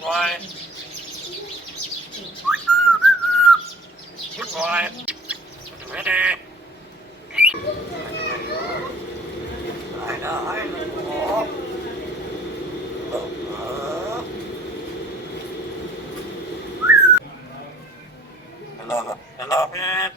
Good boy. Good boy. Ready? I know. Hello, man.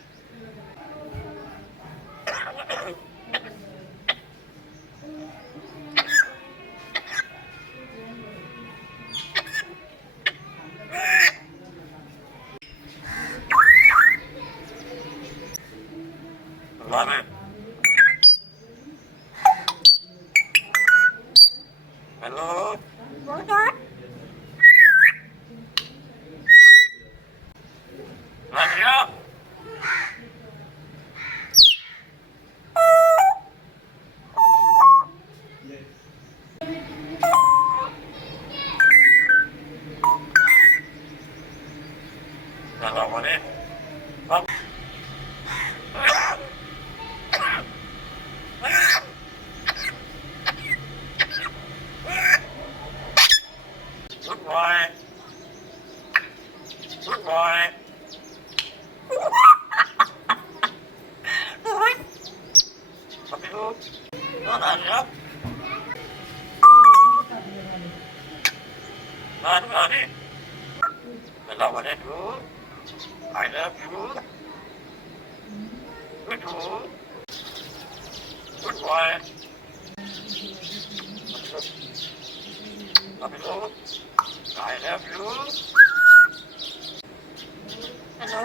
Love it. Hello. Love you. Hello, buddy. Oh. Good boy. Good boy. Hello. Love you. Love you. Hello, buddy. I love you. Good boy. Good boy. Love you. I love you. Hello.